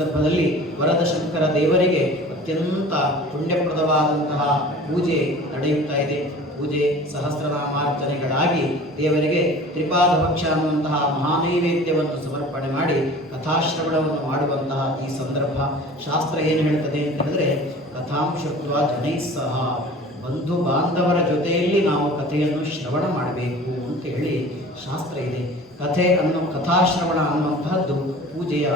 ಸಂದರ್ಭದಲ್ಲಿ ವರದ ಶಂಕರ ದೇವರಿಗೆ ಅತ್ಯಂತ ಪುಣ್ಯಪ್ರದವಾದಂತಹ ಪೂಜೆ ನಡೆಯುತ್ತಾ ಇದೆ. ಪೂಜೆ ಸಹಸ್ರನಾಮಾರ್ಚನೆಗಳಾಗಿ ದೇವರಿಗೆ ತ್ರಿಪಾದಭಕ್ಷ ಅನ್ನುವಂತಹ ಮಹಾನೈವೇದ್ಯವನ್ನು ಸಮರ್ಪಣೆ ಮಾಡಿ ಕಥಾಶ್ರವಣವನ್ನು ಮಾಡುವಂತಹ ಈ ಸಂದರ್ಭ ಶಾಸ್ತ್ರ ಏನು ಹೇಳ್ತದೆ ಅಂತ ಹೇಳಿದ್ರೆ, ಕಥಾಂಶತ್ವ ಜನೈಸ್ಸಹ, ಬಂಧು ಬಾಂಧವರ ಜೊತೆಯಲ್ಲಿ ನಾವು ಕಥೆಯನ್ನು ಶ್ರವಣ ಮಾಡಬೇಕು ಅಂತ ಹೇಳಿ ಶಾಸ್ತ್ರ ಇದೆ. ಕಥಾಶ್ರವಣ ಅನ್ನುವಂತಹದ್ದು ಪೂಜೆಯ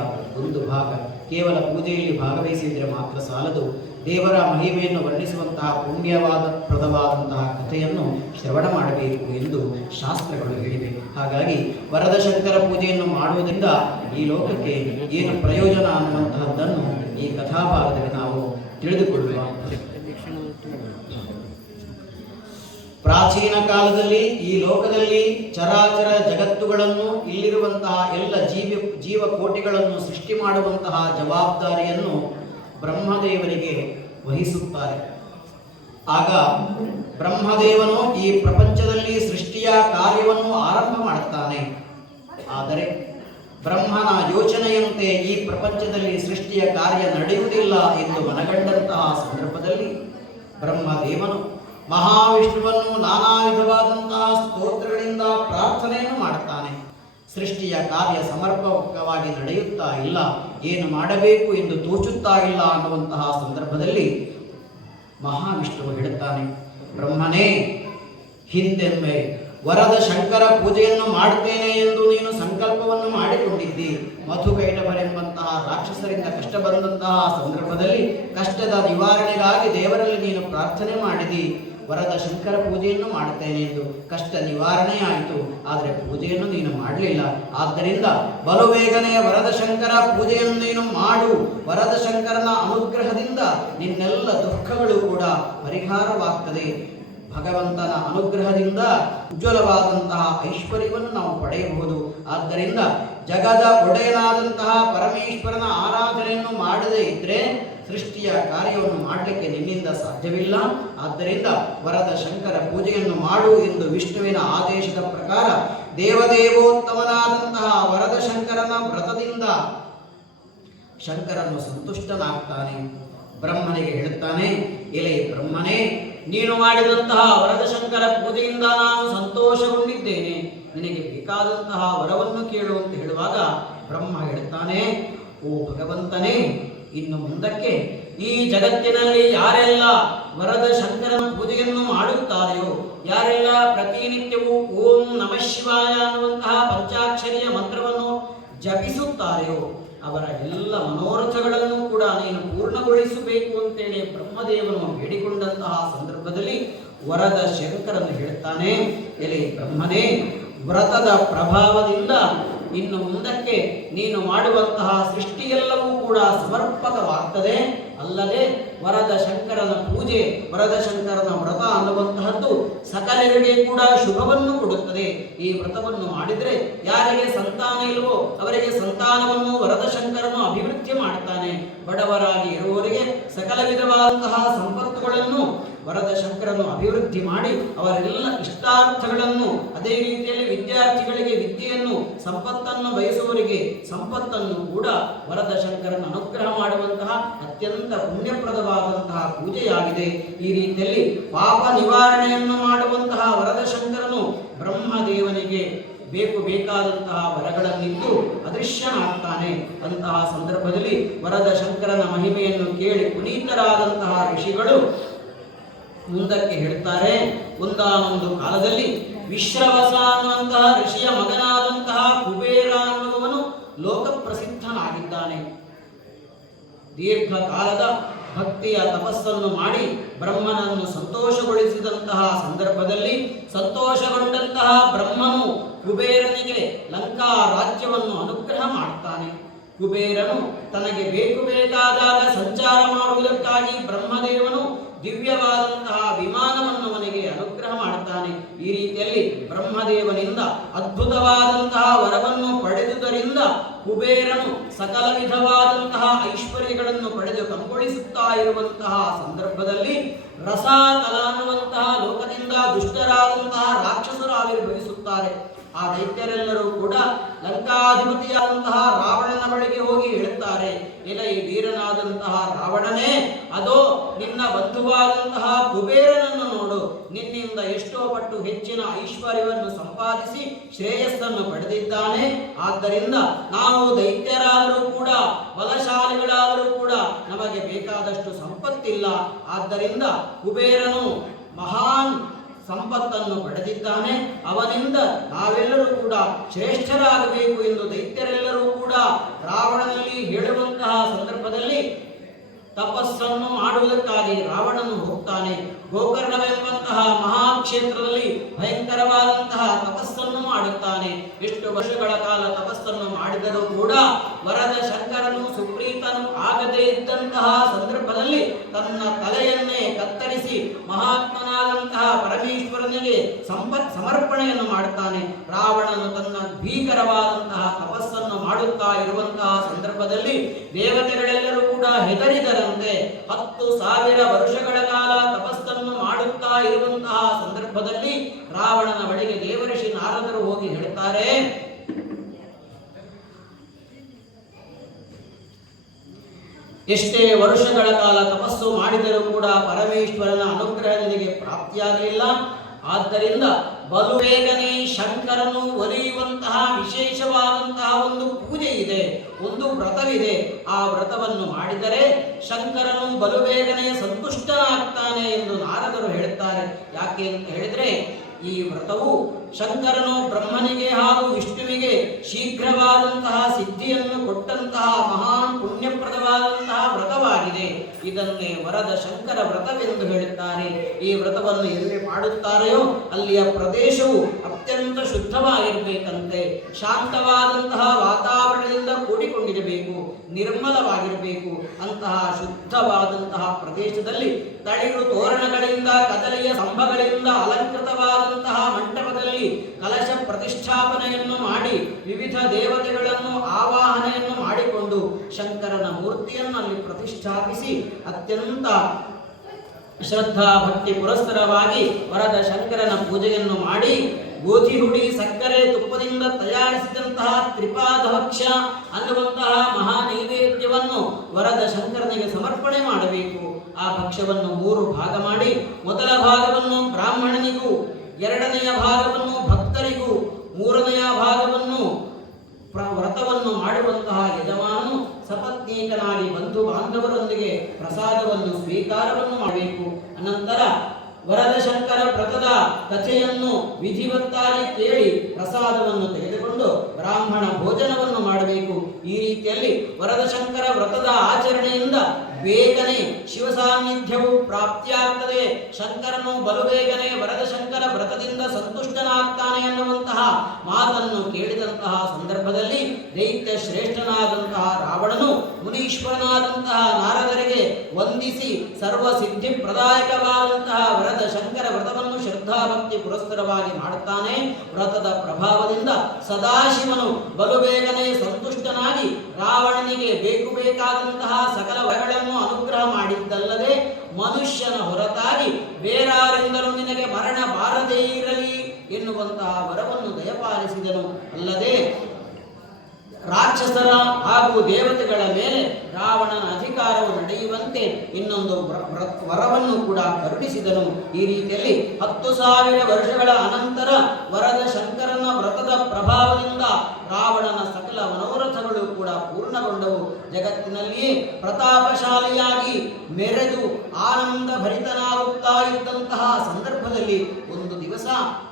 ಒಂದು ಭಾಗ. ಕೇವಲ ಪೂಜೆಯಲ್ಲಿ ಭಾಗವಹಿಸಿದರೆ ಮಾತ್ರ ಸಾಲದು, ದೇವರ ಮಹಿಮೆಯನ್ನು ವರ್ಣಿಸುವಂತಹ ಪುಣ್ಯಪ್ರದವಾದಂತಹ ಕಥೆಯನ್ನು ಶ್ರವಣ ಮಾಡಬೇಕು ಎಂದು ಶಾಸ್ತ್ರಗಳು ಹೇಳಿವೆ. ಹಾಗಾಗಿ ವರದ ಶಂಕರ ಪೂಜೆಯನ್ನು ಮಾಡುವುದರಿಂದ ಈ ಲೋಕಕ್ಕೆ ಏನು ಪ್ರಯೋಜನ ಅನ್ನುವಂತಹದ್ದನ್ನು ಈ ಕಥಾಭಾಗದಲ್ಲಿ ನಾವು ತಿಳಿದುಕೊಳ್ಳುವ. ಪ್ರಾಚೀನ ಕಾಲದಲ್ಲಿ ಈ ಲೋಕದಲ್ಲಿ ಚರಾಚರ ಜಗತ್ತುಗಳನ್ನು, ಇಲ್ಲಿರುವಂತಹ ಎಲ್ಲ ಜೀವಕೋಟಿಗಳನ್ನು ಸೃಷ್ಟಿ ಮಾಡುವಂತಹ ಜವಾಬ್ದಾರಿಯನ್ನು ಬ್ರಹ್ಮದೇವರಿಗೆ ವಹಿಸುತ್ತಾರೆ. ಆಗ ಬ್ರಹ್ಮದೇವನು ಈ ಪ್ರಪಂಚದಲ್ಲಿ ಸೃಷ್ಟಿಯ ಕಾರ್ಯವನ್ನು ಆರಂಭ ಮಾಡುತ್ತಾನೆ. ಆದರೆ ಬ್ರಹ್ಮನ ಯೋಚನೆಯಂತೆ ಈ ಪ್ರಪಂಚದಲ್ಲಿ ಸೃಷ್ಟಿಯ ಕಾರ್ಯ ನಡೆಯುವುದಿಲ್ಲ ಎಂದು ಮನಗಂಡಂತಹ ಸಂದರ್ಭದಲ್ಲಿ ಬ್ರಹ್ಮದೇವನು ಮಹಾವಿಷ್ಣುವನ್ನು ನಾನಾ ವಿಧವಾದಂತಹ ಸ್ತೋತ್ರಗಳಿಂದ ಪ್ರಾರ್ಥನೆಯನ್ನು ಮಾಡುತ್ತಾನೆ. ಸೃಷ್ಟಿಯ ಕಾರ್ಯ ಸಮರ್ಪಕವಾಗಿ ನಡೆಯುತ್ತಾ ಇಲ್ಲ, ಏನು ಮಾಡಬೇಕು ಎಂದು ತೋಚುತ್ತಾ ಇಲ್ಲ ಅನ್ನುವಂತಹ ಸಂದರ್ಭದಲ್ಲಿ ಮಹಾವಿಷ್ಣುವು ಹೇಳುತ್ತಾನೆ, ಬ್ರಹ್ಮನೇ, ಹಿಂದೆಮ್ಮೆ ವರದ ಶಂಕರ ಪೂಜೆಯನ್ನು ಮಾಡುತ್ತೇನೆ ಎಂದು ನೀನು ಸಂಕಲ್ಪವನ್ನು ಮಾಡಿಕೊಂಡಿದ್ದಿ. ಮಧುಕೈಟಭರೆಂಬಂತಹ ರಾಕ್ಷಸರಿಂದ ಕಷ್ಟ ಬಂದಂತಹ ಸಂದರ್ಭದಲ್ಲಿ ಕಷ್ಟದ ನಿವಾರಣೆಗಾಗಿ ದೇವರಲ್ಲಿ ನೀನು ಪ್ರಾರ್ಥನೆ ಮಾಡಿದಿ. ವರದ ಶಂಕರ ಪೂಜೆಯನ್ನು ಮಾಡುತ್ತೇನೆ ಎಂದು ಕಷ್ಟ ನಿವಾರಣೆಯಾಯಿತು, ಆದರೆ ಪೂಜೆಯನ್ನು ನೀನು ಮಾಡಲಿಲ್ಲ. ಆದ್ದರಿಂದ ಬಲು ಬೇಗನೆ ವರದ ಶಂಕರ ಪೂಜೆಯನ್ನು ನೀನು ಮಾಡು. ವರದ ಶಂಕರನ ಅನುಗ್ರಹದಿಂದ ನಿನ್ನೆಲ್ಲ ದುಃಖಗಳು ಕೂಡ ಪರಿಹಾರವಾಗ್ತದೆ. ಭಗವಂತನ ಅನುಗ್ರಹದಿಂದ ಉಜ್ವಲವಾದಂತಹ ಐಶ್ವರ್ಯವನ್ನು ನಾವು ಪಡೆಯಬಹುದು. ಆದ್ದರಿಂದ ಜಗದ ಒಡೆಯನಾದಂತಹ ಪರಮೇಶ್ವರನ ಆರಾಧನೆಯನ್ನು ಮಾಡದೇ ಇದ್ರೆ ಸೃಷ್ಟಿಯ ಕಾರ್ಯವನ್ನು ಮಾಡಲಿಕ್ಕೆ ನಿನ್ನಿಂದ ಸಾಧ್ಯವಿಲ್ಲ. ಆದ್ದರಿಂದ ವರದ ಶಂಕರ ಪೂಜೆಯನ್ನು ಮಾಡು ಎಂದು ವಿಷ್ಣುವಿನ ಆದೇಶದ ಪ್ರಕಾರ ದೇವದೇವೋತ್ತಮನಾದಂತಹ ವರದ ಶಂಕರನ ವ್ರತದಿಂದ ಶಂಕರನು ಸಂತುಷ್ಟನಾಗ್ತಾನೆ. ಬ್ರಹ್ಮನಿಗೆ ಹೇಳುತ್ತಾನೆ, ಎಲೆ ಬ್ರಹ್ಮನೇ, ನೀನು ಮಾಡಿದಂತಹ ವರದ ಶಂಕರ ಪೂಜೆಯಿಂದ ನಾನು ಸಂತೋಷಗೊಂಡಿದ್ದೇನೆ, ನಿನಗೆ ಬೇಕಾದಂತಹ ವರವನ್ನು ಕೇಳು ಅಂತ ಹೇಳುವಾಗ ಬ್ರಹ್ಮ ಹೇಳುತ್ತಾನೆ, ಓ ಭಗವಂತನೇ, ಇನ್ನು ಮುಂದಕ್ಕೆ ಈ ಜಗತ್ತಿನಲ್ಲಿ ಯಾರೆಲ್ಲ ವರದ ಶಂಕರನ ಪೂಜೆಯನ್ನು ಮಾಡುತ್ತಾರೆಯೋ, ಯಾರೆಲ್ಲ ಪ್ರತಿನಿತ್ಯವೂ ಓಂ ನಮಃ ಶಿವಾಯ ಅನ್ನುವಂತಹ ಪಂಚಾಕ್ಷರಿಯ ಮಂತ್ರವನ್ನು ಜಪಿಸುತ್ತಾರೆಯೋ ಅವರ ಎಲ್ಲ ಮನೋರಥಗಳನ್ನು ಕೂಡ ನೀನು ಪೂರ್ಣಗೊಳಿಸಬೇಕು ಅಂತೇಳಿ ಬ್ರಹ್ಮದೇವನು ಬೇಡಿಕೊಂಡಂತಹ ಸಂದರ್ಭದಲ್ಲಿ ವರದ ಶಂಕರನು ಹೇಳುತ್ತಾನೆ, ಎಲೆ ಬ್ರಹ್ಮನೇ, ವ್ರತದ ಪ್ರಭಾವದಿಂದ ಇನ್ನು ಮುಂದಕ್ಕೆ ನೀನು ಮಾಡುವಂತಹ ಸೃಷ್ಟಿಯೆಲ್ಲವೂ ಕೂಡ ಸಮರ್ಪಕವಾಗ್ತದೆ. ಅಲ್ಲದೆ ವರದ ಶಂಕರನ ಪೂಜೆ, ವರದ ಶಂಕರನ ವ್ರತ ಅನ್ನುವಂತಹದ್ದು ಸಕಲರಿಗೆ ಕೂಡ ಶುಭವನ್ನು ಕೊಡುತ್ತದೆ. ಈ ವ್ರತವನ್ನು ಮಾಡಿದರೆ ಯಾರಿಗೆ ಸಂತಾನ ಇಲ್ಲವೋ ಅವರಿಗೆ ಸಂತಾನವನ್ನು ವರದ ಶಂಕರನು ಅಭಿವೃದ್ಧಿ ಮಾಡುತ್ತಾನೆ. ಬಡವರಾಗಿ ಇರುವವರಿಗೆ ಸಕಲ ವಿಧವಾದಂತಹ ಸಂಪತ್ತುಗಳನ್ನು ವರದ ಶಂಕರನು ಅಭಿವೃದ್ಧಿ ಮಾಡಿ ಅವರೆಲ್ಲ ಇಷ್ಟಾರ್ಥಗಳನ್ನು, ಅದೇ ರೀತಿಯಲ್ಲಿ ವಿದ್ಯಾರ್ಥಿಗಳಿಗೆ ವಿದ್ಯೆಯನ್ನು, ಸಂಪತ್ತನ್ನು ಬಯಸುವವರಿಗೆ ಸಂಪತ್ತನ್ನು ಕೂಡ ವರದ ಶಂಕರನ ಅನುಗ್ರಹ ಮಾಡುವಂತಹ ಅತ್ಯಂತ ಪುಣ್ಯಪ್ರದವಾದಂತಹ ಪೂಜೆಯಾಗಿದೆ. ಈ ರೀತಿಯಲ್ಲಿ ಪಾಪ ನಿವಾರಣೆಯನ್ನು ಮಾಡುವಂತಹ ವರದ ಶಂಕರನು ಬ್ರಹ್ಮದೇವನಿಗೆ ಬೇಕಾದಂತಹ ವರಗಳನ್ನಿದ್ದು ಅದೃಶ್ಯನಾಗ್ತಾನೆ. ಅಂತಹ ಸಂದರ್ಭದಲ್ಲಿ ವರದ ಶಂಕರನ ಮಹಿಮೆಯನ್ನು ಕೇಳಿ ಪುನೀತರಾದಂತಹ ಋಷಿಗಳು ಮುಂದಕ್ಕೆ ಹೇಳ್ತಾರೆ, ಒಂದಾನೊಂದು ಕಾಲದಲ್ಲಿ ವಿಶ್ರವಸ ಅನ್ನುವಂತಹ ಋಷಿಯ ಮಗನಾದಂತಹ ಕುಬೇರ ಅನ್ನುವನು ಲೋಕಪ್ರಸಿದ್ಧನಾಗಿದ್ದಾನೆ. ದೀರ್ಘಕಾಲದ ಭಕ್ತಿಯ ತಪಸ್ಸನ್ನು ಮಾಡಿ ಬ್ರಹ್ಮನನ್ನು ಸಂತೋಷಗೊಳಿಸಿದಂತಹ ಸಂದರ್ಭದಲ್ಲಿ ಸಂತೋಷಗೊಂಡಂತಹ ಬ್ರಹ್ಮನು ಕುಬೇರನಿಗೆ ಲಂಕಾ ರಾಜ್ಯವನ್ನು ಅನುಗ್ರಹ ಮಾಡುತ್ತಾನೆ. ಕುಬೇರನು ತನಗೆ ಬೇಕಾದಾಗ ಸಂಚಾರ ಮಾಡುವುದಕ್ಕಾಗಿ ಬ್ರಹ್ಮದೇವನು ದಿವ್ಯವಾದಂತಹ ವಿಮಾನವನ್ನು ಅವನಿಗೆ ಅನುಗ್ರಹ ಮಾಡುತ್ತಾನೆ. ಈ ರೀತಿಯಲ್ಲಿ ಬ್ರಹ್ಮದೇವನಿಂದ ಅದ್ಭುತವಾದಂತಹ ವರವನ್ನು ಪಡೆದುದರಿಂದ ಕುಬೇರನು ಸಕಲ ವಿಧವಾದಂತಹ ಐಶ್ವರ್ಯಗಳನ್ನು ಪಡೆದು ಕಂಗೊಳಿಸುತ್ತಾ ಇರುವಂತಹ ಸಂದರ್ಭದಲ್ಲಿ ರಸಾತಲ ಅನ್ನುವಂತಹ ಲೋಕದಿಂದ ದುಷ್ಟರಾದಂತಹ ರಾಕ್ಷಸರು ಆವಿರ್ಭವಿಸುತ್ತಾರೆ. ಆ ದೈತ್ಯರೆಲ್ಲರೂ ಕೂಡ ಲಂಕಾಧಿಪತಿಯಾದಂತಹ ರಾವಣನ ಬಳಿಗೆ ಹೋಗಿ ಹೇಳುತ್ತಾರೆ, ಎಲೈ ವೀರನಾದಂತಹ ರಾವಣನೇ, ಅದೋ ನಿನ್ನ ಬಂಧುವಾದಂತಹ ಕುಬೇರನನ್ನು ನೋಡು. ನಿನ್ನಿಂದ ಎಷ್ಟೋ ಪಟ್ಟು ಹೆಚ್ಚಿನ ಐಶ್ವರ್ಯವನ್ನು ಸಂಪಾದಿಸಿ ಶ್ರೇಯಸ್ಸನ್ನು ಪಡೆದಿದ್ದಾನೆ. ಆದ್ದರಿಂದ ನಾವು ದೈತ್ಯರಾದರೂ ಕೂಡ, ಬಲಶಾಲಿಗಳಾದರೂ ಕೂಡ ನಮಗೆ ಬೇಕಾದಷ್ಟು ಸಂಪತ್ತಿಲ್ಲ. ಆದ್ದರಿಂದ ಕುಬೇರನು ಮಹಾನ್ ಸಂಪತ್ತನ್ನು ಪಡೆದಿದ್ದಾನೆ. ಅವನಿಂದ ನಾವೆಲ್ಲರೂ ಕೂಡ ಶ್ರೇಷ್ಠರಾಗಬೇಕು ಎಂದು ದೈತ್ಯರೆಲ್ಲರೂ ಕೂಡ ರಾವಣನಲ್ಲಿ ಹೇಳುವಂತಹ ಸಂದರ್ಭದಲ್ಲಿ ತಪಸ್ಸನ್ನು ಮಾಡುವುದಕ್ಕಾಗಿ ರಾವಣನು ಹೋಗ್ತಾನೆ. ಗೋಕರ್ಣವೆಂಬಂತಹ ಮಹಾಕ್ಷೇತ್ರದಲ್ಲಿ ಭಯಂಕರವಾದಂತಹ ತಪಸ್ಸನ್ನು ಮಾಡುತ್ತಾನೆ. ಎಷ್ಟು ವರ್ಷಗಳ ಕಾಲ ತಪಸ್ಸನ್ನು ಮಾಡಿದರೂ ಕೂಡ ವರದ ಶಂಕರನು ಸುಪ್ರೀತನು ಆಗದೇ ಇದ್ದಂತಹ ಸಂದರ್ಭದಲ್ಲಿ ತನ್ನ ತಲೆಯನ್ನೇ ಕತ್ತರಿಸಿ ಮಹಾತ್ಮನಾದಂತಹ ಪರಮೇಶ್ವರನಿಗೆ ಸಮರ್ಪಣೆಯನ್ನು ಮಾಡುತ್ತಾನೆ. ರಾವಣನು ತನ್ನ ಭೀಕರವಾದಂತಹ ತಪಸ್ಸನ್ನು ಮಾಡುತ್ತಾ ಇರುವಂತಹ ಸಂದರ್ಭದಲ್ಲಿ ದೇವತೆಗಳೆಲ್ಲರೂ ಕೂಡ ಹೆದರಿದರಂತೆ. 10,000 ವರ್ಷಗಳ ಕಾಲ ತಪಸ್ಸನ್ನು ಮಾಡುತ್ತಾ ಇರುವಂತಹ ಸಂದರ್ಭದಲ್ಲಿ ರಾವಣನ ಬಳಿಗೆ ದೇವಋಷಿ ನಾರದರು ಹೋಗಿ ಹೇಳ್ತಾರೆ, ಎಷ್ಟೇ ವರ್ಷಗಳ ಕಾಲ ತಪಸ್ಸು ಮಾಡಿದರೂ ಕೂಡ ಪರಮೇಶ್ವರನ ಅನುಗ್ರಹ ನಿನಗೆ ಪ್ರಾಪ್ತಿಯಾಗಲಿಲ್ಲ. ಆದ್ದರಿಂದ ಬಲು ಬೇಗನೆ ಶಂಕರನು ಒಲಿಯುವಂತಹ ವಿಶೇಷವಾದಂತಹ ಒಂದು ಪೂಜೆ ಇದೆ, ಒಂದು ವ್ರತವಿದೆ. ಆ ವ್ರತವನ್ನು ಮಾಡಿದರೆ ಶಂಕರನು ಬಲು ಬೇಗನೆ ಸಂತುಷ್ಟನಾಗ್ತಾನೆ ಎಂದು ನಾರದರು ಹೇಳುತ್ತಾರೆ. ಯಾಕೆ ಅಂತ ಹೇಳಿದ್ರೆ, ಈ ವ್ರತವು ಶಂಕರನು ಬ್ರಹ್ಮನಿಗೆ ಹಾಗೂ ವಿಷ್ಣುವಿಗೆ ಶೀಘ್ರವಾದಂತಹ ಸಿದ್ಧಿಯನ್ನು ಕೊಟ್ಟಂತಹ ಮಹಾನ್ ಪುಣ್ಯಪ್ರದವಾದಂತಹ ವ್ರತವಾಗಿದೆ. ಇದನ್ನೇ ವರದ ಶಂಕರ ವ್ರತವೆಂದು ಹೇಳುತ್ತಾರೆ. ಈ ವ್ರತವನ್ನು ಎಲ್ಲಿ ಮಾಡುತ್ತಾರೆಯೋ ಅಲ್ಲಿಯ ಪ್ರದೇಶವು ಅತ್ಯಂತ ಶುದ್ಧವಾಗಿರಬೇಕಂತೆ. ಶಾಂತವಾದಂತಹ ವಾತಾವರಣದಿಂದ ಕೂಡಿಕೊಂಡಿರಬೇಕು, ನಿರ್ಮಲವಾಗಿರಬೇಕು. ಅಂತಹ ಶುದ್ಧವಾದಂತಹ ಪ್ರದೇಶದಲ್ಲಿ ತಳಿರು ತೋರಣಗಳಿಂದ, ಕದಲಿಯ ಸ್ತಂಭಗಳಿಂದ ಅಲಂಕೃತವಾದಂತಹ ಮಂಟಪದಲ್ಲಿ ಕಲಶ ಪ್ರತಿಷ್ಠಾಪನೆಯನ್ನು ಮಾಡಿ ವಿವಿಧ ದೇವತೆಗಳನ್ನು ಆವಾಹನೆಯನ್ನು ಮಾಡಿಕೊಂಡು ಶಂಕರನ ಮೂರ್ತಿಯನ್ನು ಅಲ್ಲಿ ಪ್ರತಿಷ್ಠಾಪಿಸಿ ಅತ್ಯಂತ ಶ್ರದ್ಧಾ ಭಕ್ತಿ ಪುರಸ್ಸರವಾಗಿ ವರದ ಶಂಕರನ ಪೂಜೆಯನ್ನು ಮಾಡಿ ಗೋಧಿ ಹುಡಿ, ಸಕ್ಕರೆ, ತುಪ್ಪದಿಂದ ತಯಾರಿಸಿದಂತಹ ತ್ರಿಪಾದಭಕ್ಷ ಅನ್ನುವಂತಹ ಮಹಾ ನೈವೇದ್ಯವನ್ನು ವರದ ಶಂಕರನಿಗೆ ಸಮರ್ಪಣೆ ಮಾಡಬೇಕು. ಆ ಭಕ್ಷ್ಯವನ್ನು 3 ಭಾಗ ಮಾಡಿ, ಮೊದಲ ಭಾಗವನ್ನು ಬ್ರಾಹ್ಮಣನಿಗೂ, 2ನೆಯ ಭಾಗವನ್ನು ಭಕ್ತರಿಗೂ, 3ನೆಯ ಭಾಗವನ್ನು ವ್ರತವನ್ನು ಮಾಡುವಂತಹ ಯಜಮಾನನು ಸಪತ್ನೀಕನಾಗಿ ಬಂಧು ಬಾಂಧವರೊಂದಿಗೆ ಪ್ರಸಾದವನ್ನು ಸ್ವೀಕಾರವನ್ನು ಮಾಡಬೇಕು. ಅನಂತರ ವರದ ಶಂಕರ ವ್ರತದ ಕಥೆಯನ್ನು ವಿಧಿವತ್ತಾಗಿ ಕೇಳಿ ಪ್ರಸಾದವನ್ನು ತೆಗೆದುಕೊಂಡು ಬ್ರಾಹ್ಮಣ ಭೋಜನವನ್ನು ಮಾಡಬೇಕು. ಈ ರೀತಿಯಲ್ಲಿ ವರದ ಶಂಕರ ವ್ರತದ ಆಚರಣೆಯಿಂದ ಬೇಗನೆ ಶಿವ ಸಾನ್ನಿಧ್ಯವು ಪ್ರಾಪ್ತಿಯಾಗ್ತದೆ. ಶಂಕರನು ಬಲು ಬೇಗನೆ ವರದ ಶಂಕರ ವ್ರತದಿಂದ ಸಂತುಷ್ಟನಾಗ್ತಾನೆ ಎನ್ನುವಂತಹ ಮಾತನ್ನು ಕೇಳಿದಂತಹ ಸಂದರ್ಭದಲ್ಲಿ ದೈತ್ಯ ಶ್ರೇಷ್ಠನಾದಂತಹ ರಾವಣನು ಮುನೀಶ್ವರನಾದಂತಹ ನಾರದರಿಗೆ ವಂದಿಸಿ ಸರ್ವ ಸಿದ್ಧಿ ಪ್ರದಾಯಕವಾದಂತಹ ವರದ ಶಂಕರ ವ್ರತವನ್ನು ಶ್ರದ್ಧಾಭಕ್ತಿ ಪುರಸ್ಸರವಾಗಿ ಮಾಡುತ್ತಾನೆ. ವ್ರತದ ಪ್ರಭಾವದಿಂದ ಸದಾಶಿವನು ಬಲು ಬೇಗನೆ ಸಂತುಷ್ಟನಾಗಿ ರಾವಣನಿಗೆ ಬೇಕಾದಂತಹ ಸಕಲ ವರಗಳನ್ನು ಅನುಗ್ರಹ ಮಾಡಿದ್ದಲ್ಲದೆ ಮನುಷ್ಯನ ಹೊರತಾಗಿ ಬೇರಾರಿಂದಲೂ ನಿನಗೆ ಮರಣ ಬಾರದೇ ಇರಲಿ ಎನ್ನುವಂತಹ ವರವನ್ನು ದಯಪಾಲಿಸಿದನು. ಅಲ್ಲದೆ ರಾಕ್ಷಸರ ಹಾಗೂ ದೇವತೆಗಳ ಮೇಲೆ ರಾವಣನ ಅಧಿಕಾರವು ನಡೆಯುವಂತೆ ಇನ್ನೊಂದು ವರವನ್ನು ಕೂಡ ಕರುಣಿಸಿದನು. ಈ ರೀತಿಯಲ್ಲಿ 10,000 ವರ್ಷಗಳ ಅನಂತರ ವರದ ಶಂಕರನ ವ್ರತದ ಪ್ರಭಾವದಿಂದ ರಾವಣನ ಸಕಲ ಮನೋರಥಗಳು ಕೂಡ ಪೂರ್ಣಗೊಂಡವು. ಜಗತ್ತಿನಲ್ಲಿಯೇ ಪ್ರತಾಪಶಾಲಿಯಾಗಿ ಮೆರೆದು ಆನಂದ ಭರಿತನಾಗುತ್ತಾ ಇದ್ದಂತಹ ಸಂದರ್ಭದಲ್ಲಿ ಒಂದು ದಿವಸ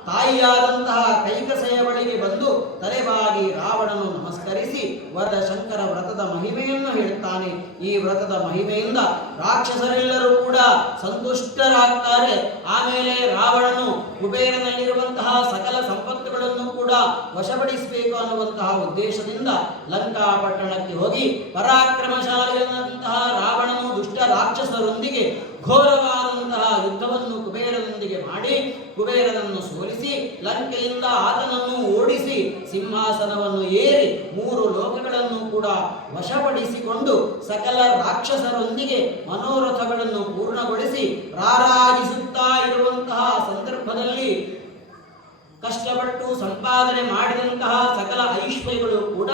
ತಾಯಿಯಾದಂತಹ ಕೈಕಸೆಯ ಬಳಿಗೆ ಬಂದು ತಲೆಬಾಗಿ ರಾವಣನು ನಮಸ್ಕರಿಸಿ ವರದ ಶಂಕರ ವ್ರತದ ಮಹಿಮೆಯನ್ನು ಹೇಳುತ್ತಾನೆ. ಈ ವ್ರತದ ಮಹಿಮೆಯಿಂದ ರಾಕ್ಷಸರೆಲ್ಲರೂ ಕೂಡ ಸಂತುಷ್ಟರಾಗ್ತಾರೆ. ಆಮೇಲೆ ರಾವಣನು ಕುಬೇರನಲ್ಲಿರುವಂತಹ ಸಕಲ ಸಂಪತ್ತುಗಳನ್ನು ಕೂಡ ವಶಪಡಿಸಬೇಕು ಅನ್ನುವಂತಹ ಉದ್ದೇಶದಿಂದ ಲಂಕಾಪಟ್ಟಣಕ್ಕೆ ಹೋಗಿ ಪರಾಕ್ರಮಶಾಲಿಯಾದಂತಹ ರಾವಣನು ದುಷ್ಟ ರಾಕ್ಷಸರೊಂದಿಗೆ ಘೋರವಾದಂತಹ ಯುದ್ಧವನ್ನು ಕುಬೇರನೊಂದಿಗೆ ಮಾಡಿ ಕುಬೇರನನ್ನು ಸೋಲಿಸಿ ಲಂಕೆಯಿಂದ ಆತನನ್ನು ಓಡಿಸಿ ಸಿಂಹಾಸನವನ್ನು ಏರಿ 3 ಲೋಕಗಳನ್ನು ಕೂಡ ವಶಪಡಿಸಿಕೊಂಡು ಸಕಲ ರಾಕ್ಷಸರೊಂದಿಗೆ ಮನೋರಥಗಳನ್ನು ಪೂರ್ಣಗೊಳಿಸಿ ರಾರಾಜಿಸುತ್ತಾ ಇರುವಂತಹ ಸಂದರ್ಭದಲ್ಲಿ ಕಷ್ಟಪಟ್ಟು ಸಂಪಾದನೆ ಮಾಡಿದಂತಹ ಸಕಲ ಐಶ್ವರ್ಯಗಳು ಕೂಡ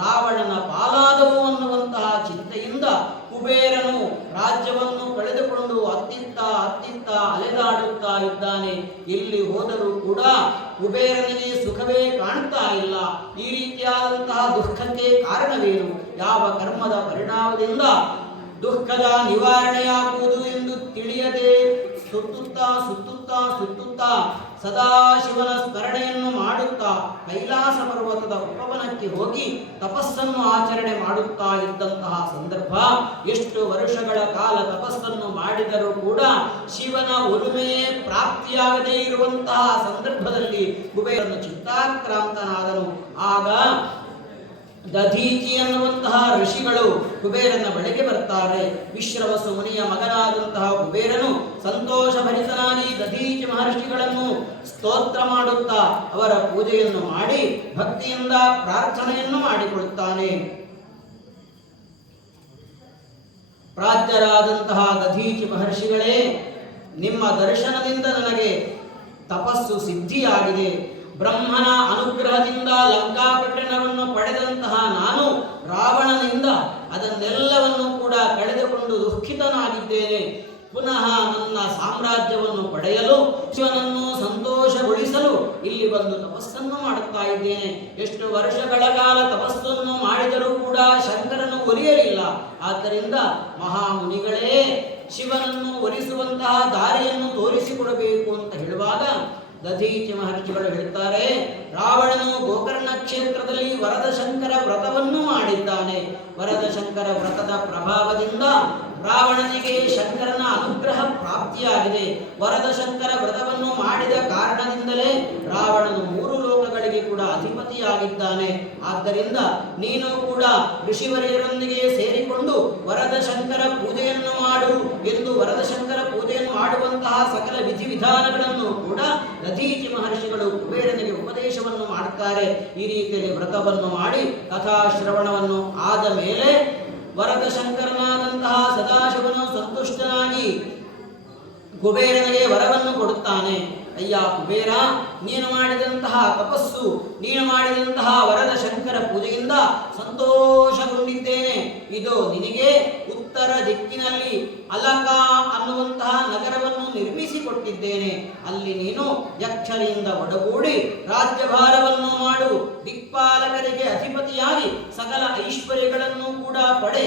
ರಾವಣನ ಪಾಲಾದವು ಅನ್ನುವಂತಹ ಚಿಂತೆಯಿಂದ ಪ್ರಭಾವದಿಂದ ಕುಬೇರನು ರಾಜ್ಯವನ್ನು ಕಳೆದುಕೊಂಡು ಅತ್ತಿತ್ತ ಅಲೆದಾಡುತ್ತಾ ಇದ್ದಾನೆ. ಎಲ್ಲಿ ಹೋದರೂ ಕೂಡ ಕುಬೇರನಿಗೆ ಸುಖವೇ ಕಾಣ್ತಾ ಇಲ್ಲ. ಈ ರೀತಿಯಾದಂತಹ ದುಃಖಕ್ಕೆ ಕಾರಣವೇನು? ಯಾವ ಕರ್ಮದ ಪರಿಣಾಮದಿಂದ ದುಃಖದ ನಿವಾರಣೆಯಾಗುವುದು ಎಂದು ತಿಳಿಯದೆ ಸುತ್ತುತ್ತಾ ಸದಾಶಿವನ ಸ್ಮರಣೆಯನ್ನು ಮಾಡುತ್ತಾ ಕೈಲಾಸ ಪರ್ವತದ ಉಪವನಕ್ಕೆ ಹೋಗಿ ತಪಸ್ಸನ್ನು ಆಚರಣೆ ಮಾಡುತ್ತಾ ಇದ್ದಂತಹ ಸಂದರ್ಭ. ಎಷ್ಟು ವರ್ಷಗಳ ಕಾಲ ತಪಸ್ಸನ್ನು ಮಾಡಿದರೂ ಕೂಡ ಶಿವನ ಒಲುಮೆ ಪ್ರಾಪ್ತಿಯಾಗದೇ ಇರುವಂತಹ ಸಂದರ್ಭದಲ್ಲಿ ಕುಬೇರನು ಚಿತ್ತಾಕ್ರಾಂತನಾದನು. ಆಗ ದಧೀಚಿ ಎನ್ನುವಂತಹ ಋಷಿಗಳು ಕುಬೇರನ ಬಳಿಗೆ ಬರ್ತಾರೆ. ವಿಶ್ರವಸು ಮುನಿಯ ಮಗನಾದಂತಹ ಕುಬೇರನು ಸಂತೋಷಭರಿತನಾಗಿ ದಧೀಚಿ ಮಹರ್ಷಿಗಳನ್ನು ಸ್ತೋತ್ರ ಮಾಡುತ್ತಾ ಅವರ ಪೂಜೆಯನ್ನು ಮಾಡಿ ಭಕ್ತಿಯಿಂದ ಪ್ರಾರ್ಥನೆಯನ್ನು ಮಾಡಿಕೊಳ್ಳುತ್ತಾನೆ. ಪ್ರಾಜ್ಯರಾದಂತಹ ದಧೀಚಿ ಮಹರ್ಷಿಗಳೇ, ನಿಮ್ಮ ದರ್ಶನದಿಂದ ನನಗೆ ತಪಸ್ಸು ಸಿದ್ಧಿಯಾಗಿದೆ. ಬ್ರಹ್ಮನ ಅನುಗ್ರಹದಿಂದ ಲಂಕಾಪಟ್ಟಣವನ್ನು ಪಡೆದಂತಹ ನಾನು ರಾವಣನಿಂದ ಅದನ್ನೆಲ್ಲವನ್ನು ಕೂಡ ಕಳೆದುಕೊಂಡು ದುಃಖಿತನಾಗಿದ್ದೇನೆ. ಪುನಃ ನನ್ನ ಸಾಮ್ರಾಜ್ಯವನ್ನು ಪಡೆಯಲು ಶಿವನನ್ನು ಸಂತೋಷಗೊಳಿಸಲು ಇಲ್ಲಿ ಬಂದು ತಪಸ್ಸನ್ನು ಮಾಡುತ್ತಾ ಇದ್ದೇನೆ. ಎಷ್ಟು ವರ್ಷಗಳ ಕಾಲ ತಪಸ್ಸನ್ನು ಮಾಡಿದರೂ ಕೂಡ ಶಂಕರನು ಒಲಿಯಲಿಲ್ಲ. ಆದ್ದರಿಂದ ಮಹಾಮುನಿಗಳೇ, ಶಿವನನ್ನು ಒಲಿಸುವಂತಹ ದಾರಿಯನ್ನು ತೋರಿಸಿಕೊಡಬೇಕು ಅಂತ ಹೇಳುವಾಗ ದಧೀಚಿ ಮಹರ್ಷಿಗಳು ಹೇಳ್ತಾರೆ, ರಾವಣನು ಗೋಕರ್ಣ ಕ್ಷೇತ್ರದಲ್ಲಿ ವರದಶಂಕರ ವ್ರತವನ್ನು ಮಾಡಿದ್ದಾನೆ. ವರದಶಂಕರ ವ್ರತದ ಪ್ರಭಾವದಿಂದ ರಾವಣನಿಗೆ ಶಂಕರನ ಅನುಗ್ರಹ ಪ್ರಾಪ್ತಿಯಾಗಿದೆ. ವರದಶಂಕರ ವ್ರತವನ್ನು ಮಾಡಿದ ಕಾರಣದಿಂದಲೇ ರಾವಣನು 3 ಲೋಕಗಳಿಗೆ ಕೂಡ ಅಧಿಪತಿಯಾಗಿದ್ದಾನೆ. ಆದ್ದರಿಂದ ನೀನು ಕೂಡ ಋಷಿವರ್ಯರೊಂದಿಗೆ ಸೇರಿಕೊಂಡು ವರದಶಂಕರ ಪೂಜೆಯನ್ನು ಮಾಡು ಎಂದು ವರದಶಂಕರ ಪೂಜೆಯನ್ನು ಮಾಡುವಂತಹ ಸಕಲ ವಿಧಿವಿಧಾನಗಳನ್ನು ಕೂಡ ದಧೀಚಿ ಮಹರ್ಷಿಗಳು ಕುಬೇರನಿಗೆ ಉಪದೇಶವನ್ನು ಮಾಡುತ್ತಾರೆ. ಈ ರೀತಿಯಲ್ಲಿ ವ್ರತವನ್ನು ಮಾಡಿ ಕಥಾಶ್ರವಣವನ್ನು ಆದ ಮೇಲೆ ವರದಶಂಕರನಾದಂತಹ ಸದಾಶಿವನು ಸಂತುಷ್ಟನಾಗಿ ಕುಬೇರನಿಗೆ ವರವನ್ನು ಕೊಡುತ್ತಾನೆ. ಅಯ್ಯ ಕುಬೇರ, ನೀನು ಮಾಡಿದಂತಹ ತಪಸ್ಸು, ನೀನು ಮಾಡಿದಂತಹ ವರದ ಶಂಕರ ಪೂಜೆಯಿಂದ ಸಂತೋಷಗೊಂಡಿದ್ದೇನೆ. ಇದು ನಿನಗೆ ಉತ್ತರ ದಿಕ್ಕಿನಲ್ಲಿ ಅಲಕ ಅನ್ನುವಂತಹ ನಗರವನ್ನು ನಿರ್ಮಿಸಿಕೊಟ್ಟಿದ್ದೇನೆ. ಅಲ್ಲಿ ನೀನು ಯಕ್ಷರಿಂದ ಒಡಗೂಡಿ ರಾಜ್ಯಭಾರವನ್ನು ಮಾಡು. ದಿಕ್ಪಾಲಕರಿಗೆ ಅಧಿಪತಿಯಾಗಿ ಸಕಲ ಐಶ್ವರ್ಯಗಳನ್ನು ಕೂಡ ಪಡೆ.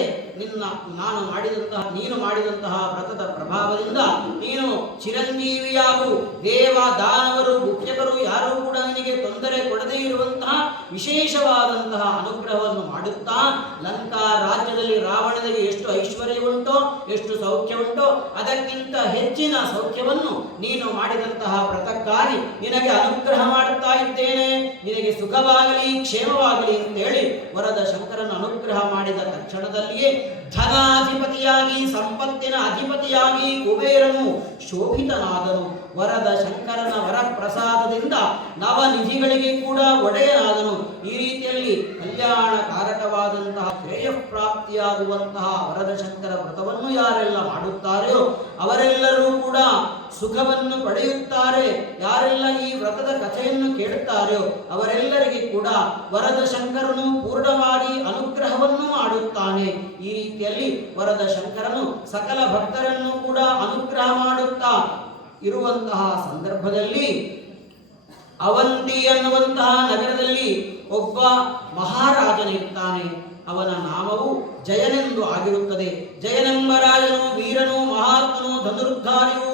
ನೀನು ಮಾಡಿದಂತಹ ವ್ರತದ ಪ್ರಭಾವದಿಂದ ನೀನು ಚಿರಂಜೀವಿಯಾಗು. ದೇವ ದಾನವರು ಗುಪ್ತಕರು ಯಾರೂ ಕೂಡ ನಿನಗೆ ತೊಂದರೆ ಕೊಡದೇ ಇರುವಂತಹ ವಿಶೇಷವಾದಂತಹ ಅನುಗ್ರಹವನ್ನು ಮಾಡುತ್ತಾ ಲಂಕಾ ರಾಜ್ಯದಲ್ಲಿ ರಾವಣನಿಗೆ ಎಷ್ಟು ಐಶ್ವರ್ಯವುಂಟೋ, ಎಷ್ಟು ಸೌಖ್ಯವುಂಟೋ ಅದಕ್ಕಿಂತ ಹೆಚ್ಚಿನ ಸೌಖ್ಯವನ್ನು ನೀನು ಮಾಡಿದಂತಹ ವ್ರತಕ್ಕಾಗಿ ನಿನಗೆ ಅನುಗ್ರಹ ಮಾಡುತ್ತಾ ಇದ್ದೇನೆ. ನಿನಗೆ ಸುಖವಾಗಲಿ, ಕ್ಷೇಮವಾಗಲಿ ಅಂತೇಳಿ ವರದ ಶಂಕರನ ಅನುಗ್ರಹ ಮಾಡಿದ ತಕ್ಷಣದಲ್ಲಿಯೇ ಧನಾಧಿಪತಿಯಾಗಿ, ಸಂಪತ್ತಿನ ಅಧಿಪತಿಯಾಗಿ ಕುಬೇರನು ಶೋಭಿತನಾದನು. ವರದ ಶಂಕರನ ವರಪ್ರಸಾದದಿಂದ ನವನಿಧಿಗಳಿಗೆ ಕೂಡ ಒಡೆಯನಾದನು. ಈ ರೀತಿಯಲ್ಲಿ ಕಲ್ಯಾಣಕಾರಕವಾದಂತಹ ಶ್ರೇಯಪ್ರಾಪ್ತಿಯಾಗುವಂತಹ ವರದ ಶಂಕರ ವ್ರತವನ್ನು ಯಾರೆಲ್ಲ ಮಾಡುತ್ತಾರೆಯೋ ಅವರೆಲ್ಲರೂ ಕೂಡ ಸುಖವನ್ನು ಪಡೆಯುತ್ತಾರೆ. ಯಾರೆಲ್ಲ ಈ ವ್ರತದ ಕಥೆಯನ್ನು ಕೇಳುತ್ತಾರೆಯೋ ಅವರೆಲ್ಲರಿಗೆ ಕೂಡ ವರದ ಶಂಕರನು ಪೂರ್ಣವಾಗಿ ಅನುಗ್ರಹವನ್ನು ಮಾಡುತ್ತಾನೆ. ಈ ರೀತಿಯಲ್ಲಿ ವರದ ಶಂಕರನು ಸಕಲ ಭಕ್ತರನ್ನು ಕೂಡ ಅನುಗ್ರಹ ಮಾಡುತ್ತಾ ಇರುವಂತಹ ಸಂದರ್ಭದಲ್ಲಿ ಅವಂತಿ ಅನ್ನುವಂತಹ ನಗರದಲ್ಲಿ ಒಬ್ಬ ಮಹಾರಾಜನಿರ್ತಾನೆ. ಅವನ ನಾಮವು ಜಯನೆಂದು ಆಗಿರುತ್ತದೆ. ಜಯನೆಂಬ ರಾಜನು ವೀರನು, ಮಹಾತ್ಮನು, ಧನುರ್ಧಾರಿಯು,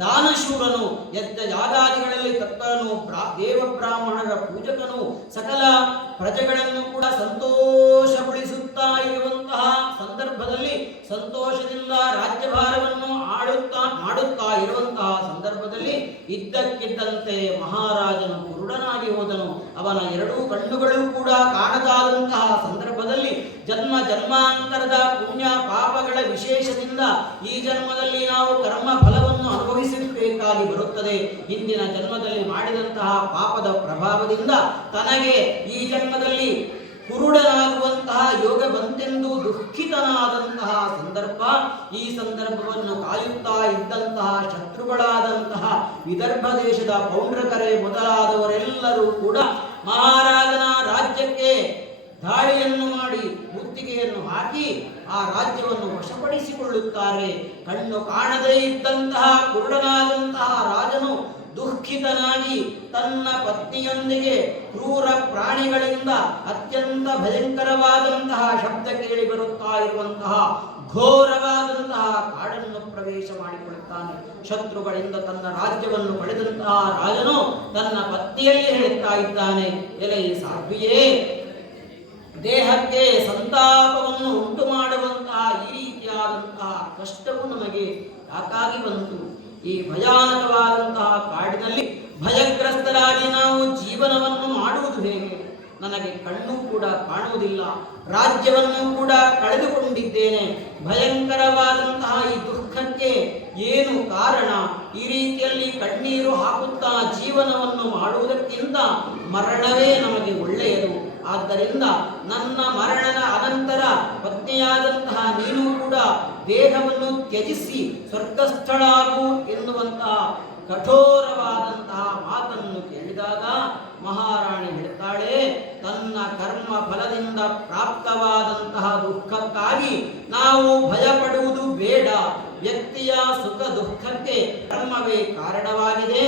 ದಾನಶೂರನು, ಯಜ್ಞ ಯಾಗಾದಿಗಳಲ್ಲಿ ತತ್ಪರನು, ದೇವ ಬ್ರಾಹ್ಮಣರ ಪೂಜಕನು, ಸಕಲ ಪ್ರಜೆಗಳನ್ನು ಕೂಡ ಸಂತೋಷಗೊಳಿಸುತ್ತಾ ಇರುವಂತಹ ಸಂದರ್ಭದಲ್ಲಿ, ಸಂತೋಷದಿಂದ ರಾಜ್ಯಭಾರವನ್ನು ಮಾಡುತ್ತಾ ಇರುವಂತಹ ಸಂದರ್ಭದಲ್ಲಿ ಇದ್ದಕ್ಕಿದ್ದಂತೆ ಮಹಾರಾಜನು ಕುರುಡನಾಗಿ ಹೋದನು. ಅವನ 2 ಕಣ್ಣುಗಳು ಕೂಡ ಕಾಣದಾದಂತಹ ಸಂದರ್ಭದಲ್ಲಿ ಜನ್ಮ ಜನ್ಮಾಂತರದ ಪುಣ್ಯ ಪಾಪಗಳ ವಿಶೇಷದಿಂದ ಈ ಜನ್ಮದಲ್ಲಿ ನಾವು ಕರ್ಮ ಫಲವನ್ನು ಅನುಭವಿಸಬೇಕಾಗಿ ಬರುತ್ತದೆ. ಹಿಂದಿನ ಜನ್ಮದಲ್ಲಿ ಮಾಡಿದಂತಹ ಪಾಪದ ಪ್ರಭಾವದಿಂದ ತನಗೆ ಈ ಜನ್ಮದಲ್ಲಿ ಕುರುಡನಾಗುವಂತಹ ಯೋಗ ಬಂತೆಂದು ದುಃಖಿತನಾದಂತಹ ಸಂದರ್ಭ. ಈ ಸಂದರ್ಭವನ್ನು ಕಾಯುತ್ತಾ ಇದ್ದಂತಹ ಶತ್ರುಗಳಾದಂತಹ ವಿದರ್ಭ ದೇಶದ ಪೌಂಡ್ರಕರೆ ಮೊದಲಾದವರೆಲ್ಲರೂ ಕೂಡ ಮಹಾರಾಜನ ರಾಜ್ಯಕ್ಕೆ ದಾಳಿಯನ್ನು ಮಾಡಿ ಮುತ್ತಿಗೆಯನ್ನು ಹಾಕಿ ಆ ರಾಜ್ಯವನ್ನು ವಶಪಡಿಸಿಕೊಳ್ಳುತ್ತಾರೆ. ಕಣ್ಣು ಕಾಣದೇ ಇದ್ದಂತಹ ಕುರುಡನಾದಂತಹ ರಾಜನು ದುಃಖಿತನಾಗಿ ತನ್ನ ಪತ್ನಿಯೊಂದಿಗೆ ಕ್ರೂರ ಪ್ರಾಣಿಗಳಿಂದ ಅತ್ಯಂತ ಭಯಂಕರವಾದಂತಹ ಶಬ್ದ ಕೇಳಿ ಬರುತ್ತಾ ಇರುವಂತಹ ಘೋರವಾದಂತಹ ಕಾಡನ್ನು ಪ್ರವೇಶ ಮಾಡಿಕೊಳ್ಳುತ್ತಾನೆ. ಶತ್ರುಗಳಿಂದ ತನ್ನ ರಾಜ್ಯವನ್ನು ಪಡೆದಂತಹ ರಾಜನು ತನ್ನ ಪತ್ನಿಯಲ್ಲಿ ಹೇಳುತ್ತಾ ಇದ್ದಾನೆ, ಎಲೆ ಸಾಧ್ವಿಯೇ, ದೇಹಕ್ಕೆ ಸಂತಾಪವನ್ನು ಉಂಟು ಮಾಡುವಂತಹ ಈ ರೀತಿಯಾದಂತಹ ಕಷ್ಟವು ನಮಗೆ ಯಾಕಾಗಿ ಬಂತು? ಈ ಭಯಾನಕವಾದಂತಹ ಕಾಡಿನಲ್ಲಿ ಭಯಗ್ರಸ್ತರಾಗಿ ನಾವು ಜೀವನವನ್ನು ಮಾಡುವುದು ಹೇಗೆ? ನನಗೆ ಕಣ್ಣು ಕೂಡ ಕಾಣುವುದಿಲ್ಲ, ರಾಜ್ಯವನ್ನು ಕೂಡ ಕಳೆದುಕೊಂಡಿದ್ದೇನೆ. ಭಯಂಕರವಾದಂತಹ ಈ ದುಃಖಕ್ಕೆ ಏನು ಕಾರಣ? ಈ ರೀತಿಯಲ್ಲಿ ಕಣ್ಣೀರು ಹಾಕುತ್ತಾ ಜೀವನವನ್ನು ಮಾಡುವುದಕ್ಕಿಂತ ಮರಣವೇ ನಮಗೆ ಒಳ್ಳೆಯದು. ಆದ್ದರಿಂದ ನನ್ನ ಮರಣದ ಅನಂತರ ಪತ್ನಿಯಾದಂತಹ ನೀನು ಕೂಡ ದೇಹವನ್ನು ತ್ಯಜಿಸಿ ಸ್ವರ್ಗಸ್ಥಳಾಗು ಎನ್ನುವಂತಹ ಕಠೋರವಾದಂತಹ ಮಾತನ್ನು ಕೇಳಿದಾಗ ಮಹಾರಾಣಿ ಹೇಳ್ತಾಳೆ, ತನ್ನ ಕರ್ಮ ಫಲದಿಂದ ಪ್ರಾಪ್ತವಾದಂತಹ ದುಃಖಕ್ಕಾಗಿ ನಾವು ಭಯಪಡುವುದು ಬೇಡ. ವ್ಯಕ್ತಿಯ ಸುಖ ದುಃಖಕ್ಕೆ ಕರ್ಮವೇ ಕಾರಣವಾಗಿದೆ.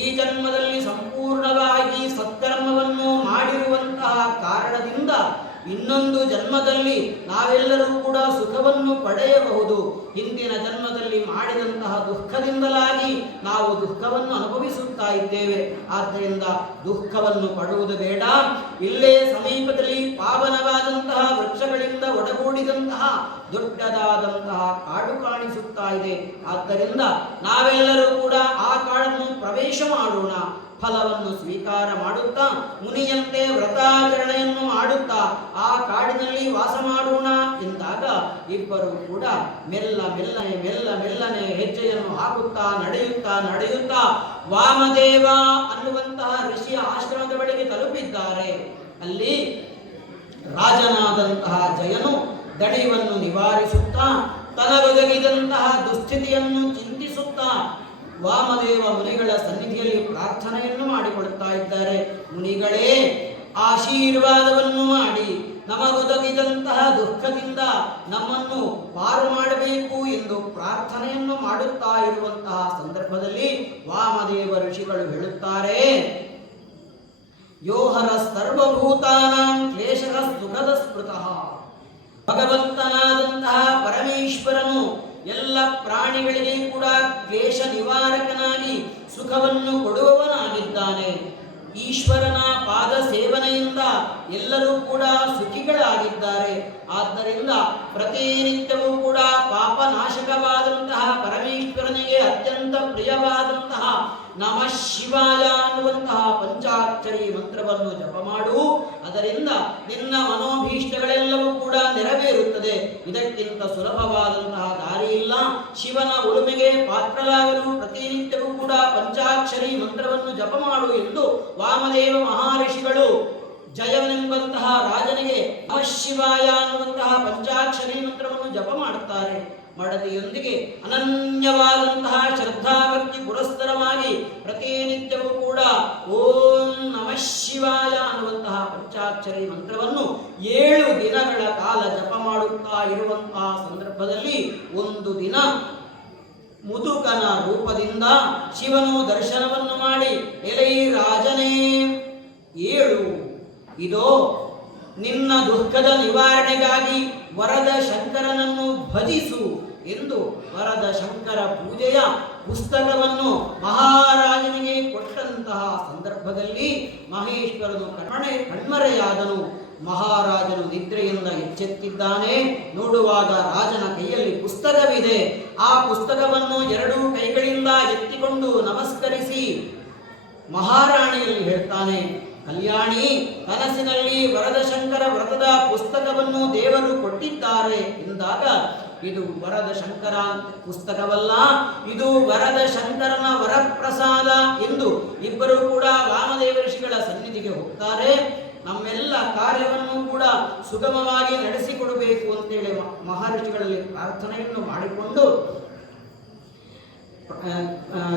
ಈ ಜನ್ಮದಲ್ಲಿ ಸಂಪೂರ್ಣವಾಗಿ ಸತ್ಕರ್ಮವನ್ನು ಮಾಡಿರುವಂತಹ ಕಾರಣದಿಂದ ಇನ್ನೊಂದು ಜನ್ಮದಲ್ಲಿ ನಾವೆಲ್ಲರೂ ಕೂಡ ಸುಖವನ್ನು ಪಡೆಯಬಹುದು. ಹಿಂದಿನ ಜನ್ಮದಲ್ಲಿ ಮಾಡಿದಂತಹ ದುಃಖದಿಂದಲಾಗಿ ನಾವು ದುಃಖವನ್ನು ಅನುಭವಿಸುತ್ತಾ ಇದ್ದೇವೆ. ಆದ್ದರಿಂದ ದುಃಖವನ್ನು ಪಡುವುದು ಬೇಡ. ಇಲ್ಲೇ ಸಮೀಪದಲ್ಲಿ ಪಾವನವಾದಂತಹ ವೃಕ್ಷಗಳಿಂದ ಒಡಗೂಡಿದಂತಹ ದೊಡ್ಡದಾದಂತಹ ಕಾಡು ಕಾಣಿಸುತ್ತಾ ಇದೆ. ಆದ್ದರಿಂದ ನಾವೆಲ್ಲರೂ ಕೂಡ ಆ ಕಾಡನ್ನು ಪ್ರವೇಶ ಮಾಡೋಣ. ಫಲವನ್ನು ಸ್ವೀಕಾರ ಮಾಡುತ್ತಾ ಮುನಿಯಂತೆ ವ್ರತಾಚರಣೆಯನ್ನು ಮಾಡುತ್ತಾ ಆ ಕಾಡಿನಲ್ಲಿ ವಾಸ ಮಾಡೋಣ ಎಂದಾಗ ಇಬ್ಬರು ಕೂಡ ಮೆಲ್ಲನೆ ಹೆಜ್ಜೆಯನ್ನು ಹಾಕುತ್ತಾ ನಡೆಯುತ್ತಾ ವಾಮದೇವ ಅನ್ನುವಂತಹ ಋಷಿಯ ಆಶ್ರಮದ ಬಳಿಗೆ ತಲುಪಿದ್ದಾರೆ. ಅಲ್ಲಿ ರಾಜನಾದಂತಹ ಜಯನು ದಣಿವನ್ನು ನಿವಾರಿಸುತ್ತಾ ತನಗೊದಗಿದಂತಹ ದುಸ್ಥಿತಿಯನ್ನು ಚಿಂತಿಸುತ್ತಾ ವಾಮದೇವ ಮುನಿಗಳ ಸನ್ನಿಧಿಯಲ್ಲಿ ಪ್ರಾರ್ಥನೆಯನ್ನು ಮಾಡಿಕೊಳ್ಳುತ್ತಾ ಇದ್ದಾರೆ. ಮುನಿಗಳೇ, ಆಶೀರ್ವಾದವನ್ನು ಮಾಡಿ ನಮಗೊದಗಿದಂತಹ ದುಃಖದಿಂದ ನಮ್ಮನ್ನು ಪಾರು ಮಾಡಬೇಕು ಎಂದು ಪ್ರಾರ್ಥನೆಯನ್ನು ಮಾಡುತ್ತಾ ಇರುವಂತಹ ಸಂದರ್ಭದಲ್ಲಿ ವಾಮದೇವ ಋಷಿಗಳು ಹೇಳುತ್ತಾರೆ, ಯೋಹರ ಸರ್ವಭೂತಾನಾಂ ಕ್ಲೇಶದ ಸುಖದ ಸ್ಮೃತಃ. ಭಗವಂತನಾದಂತಹ ಪರಮೇಶ್ವರನು ಎಲ್ಲ ಪ್ರಾಣಿಗಳಿಗೆ ಕೂಡ ಕ್ಲೇಶ ನಿವಾರಕನಾಗಿ ಸುಖವನ್ನು ಕೊಡುವವನಾಗಿದ್ದಾನೆ. ಈಶ್ವರನ ಪಾದ ಸೇವನೆಯಿಂದ ಎಲ್ಲರೂ ಕೂಡ ಸುಖಿಗಳಾಗಿದ್ದಾರೆ. ಆದ್ದರಿಂದ ಪ್ರತಿನಿತ್ಯವೂ ಕೂಡ ಪಾಪನಾಶಕವಾದಂತಹ ಪರಮೇಶ್ವರನಿಗೆ ಅತ್ಯಂತ ಪ್ರಿಯವಾದಂತಹ ನಮಃ ಶಿವಾಯ ಅನ್ನುವಂತಹ ಪಂಚಾಕ್ಷರಿ ಮಂತ್ರವನ್ನು ಜಪ ಮಾಡು. ಅದರಿಂದ ನಿನ್ನ ಮನೋಭೀಷ್ಟಗಳೆಲ್ಲವೂ ಕೂಡ ನೆರವೇರುತ್ತದೆ. ಇದಕ್ಕಿಂತ ಸುಲಭವಾದಂತಹ ದಾರಿ ಇಲ್ಲ. ಶಿವನ ಒಲುಮೆಗೆ ಪಾತ್ರರಾಗಲು ಪ್ರತಿನಿತ್ಯವೂ ಕೂಡ ಪಂಚಾಕ್ಷರಿ ಮಂತ್ರವನ್ನು ಜಪ ಮಾಡು ಎಂದು ವಾಮದೇವ ಮಹರ್ಷಿಗಳು ಜಯನೆಂಬಂತಹ ರಾಜನಿಗೆ ನಮಃ ಶಿವಾಯ ಅನ್ನುವಂತಹ ಪಂಚಾಕ್ಷರಿ ಮಂತ್ರವನ್ನು ಜಪ ಮಾಡುತ್ತಾರೆ. ಮಡದಿಯೊಂದಿಗೆ ಅನನ್ಯವಾದಂತಹ ಶ್ರದ್ಧಾಭಕ್ತಿ ಪುರಸ್ಸರವಾಗಿ ಪ್ರತಿನಿತ್ಯವೂ ಕೂಡ ಓಂ ನಮಃ ಶಿವಾಯ ಅನ್ನುವಂತಹ ಪಂಚಾಕ್ಷರಿ ಮಂತ್ರವನ್ನು 7 ದಿನಗಳ ಕಾಲ ಜಪ ಮಾಡುತ್ತಾ ಇರುವಂತಹ ಸಂದರ್ಭದಲ್ಲಿ ಒಂದು ದಿನ ಮುದುಕನ ರೂಪದಿಂದ ಶಿವನು ದರ್ಶನವನ್ನು ಮಾಡಿ, ಎಲೈ ರಾಜನೇ ಏಳು, ಇದೋ ನಿನ್ನ ದುಃಖದ ನಿವಾರಣೆಗಾಗಿ ವರದ ಶಂಕರನನ್ನು ಭಜಿಸು ಎಂದು ವರದ ಶಂಕರ ಪೂಜೆಯ ಪುಸ್ತಕವನ್ನು ಮಹಾರಾಜನಿಗೆ ಕೊಟ್ಟಂತಹ ಸಂದರ್ಭದಲ್ಲಿ ಮಹೇಶ್ವರನು ಕಣ್ಮರೆಯಾದನು. ಮಹಾರಾಜನು ನಿದ್ರೆಯಿಂದ ಎಚ್ಚೆತ್ತಿದ್ದಾನೆ. ನೋಡುವಾಗ ರಾಜನ ಕೈಯಲ್ಲಿ ಪುಸ್ತಕವಿದೆ. ಆ ಪುಸ್ತಕವನ್ನು 2 ಕೈಗಳಿಂದ ಎತ್ತಿಕೊಂಡು ನಮಸ್ಕರಿಸಿ ಮಹಾರಾಣಿಯಲ್ಲಿ ಹೇಳ್ತಾನೆ, ಕಲ್ಯಾಣಿ, ಕನಸಿನಲ್ಲಿ ವರದಶಂಕರ ವ್ರತದ ಪುಸ್ತಕವನ್ನು ದೇವರು ಕೊಟ್ಟಿದ್ದಾರೆ ಎಂದಾಗ, ಇದು ವರದ ಶಂಕರ ಪುಸ್ತಕವಲ್ಲ, ಇದು ವರದ ಶಂಕರನ ವರಪ್ರಸಾದ ಎಂದು ಇಬ್ಬರು ಕೂಡ ವಾಮದೇವ ಋಷಿಗಳ ಸನ್ನಿಧಿಗೆ ಹೋಗ್ತಾರೆ. ನಮ್ಮೆಲ್ಲ ಕಾರ್ಯವನ್ನು ಕೂಡ ಸುಗಮವಾಗಿ ನಡೆಸಿಕೊಡಬೇಕು ಅಂತೇಳಿ ಮಹರ್ಷಿಗಳಲ್ಲಿ ಪ್ರಾರ್ಥನೆಯನ್ನು ಮಾಡಿಕೊಂಡು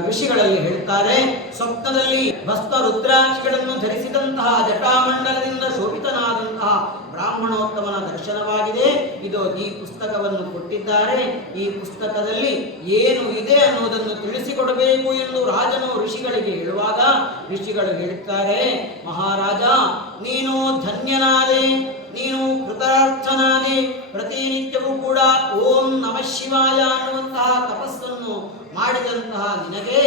ಋಷಿಗಳಲ್ಲಿ ಹೇಳ್ತಾರೆ, ಸ್ವಪ್ನದಲ್ಲಿ ಭಸ್ಮ ರುದ್ರಾಕ್ಷಿಗಳನ್ನು ಧರಿಸಿದಂತಹ ಜಟಾಮಂಡಲದಿಂದ ಶೋಭಿತನಾದಂತಹ ಬ್ರಾಹ್ಮಣೋತ್ತಮನ ದರ್ಶನವಾಗಿದೆ. ಇದು ಈ ಪುಸ್ತಕವನ್ನು ಕೊಟ್ಟಿದ್ದಾರೆ. ಈ ಪುಸ್ತಕದಲ್ಲಿ ಏನು ಇದೆ ಅನ್ನೋದನ್ನು ತಿಳಿಸಿಕೊಡಬೇಕು ಎಂದು ರಾಜನು ಋಷಿಗಳಿಗೆ ಹೇಳುವಾಗ ಋಷಿಗಳು ಹೇಳುತ್ತಾರೆ, ಮಹಾರಾಜ, ನೀನು ಧನ್ಯನಾದೆ, ನೀನು ಕೃತಾರ್ಥನಾದೆ. ಪ್ರತಿನಿತ್ಯವೂ ಕೂಡ ಓಂ ನಮಃ ಶಿವಾಯ ಅನ್ನುವಂತಹ ತಪಸ್ಸನ್ನು ಮಾಡಿದಂತಹ ನಿನಗೆ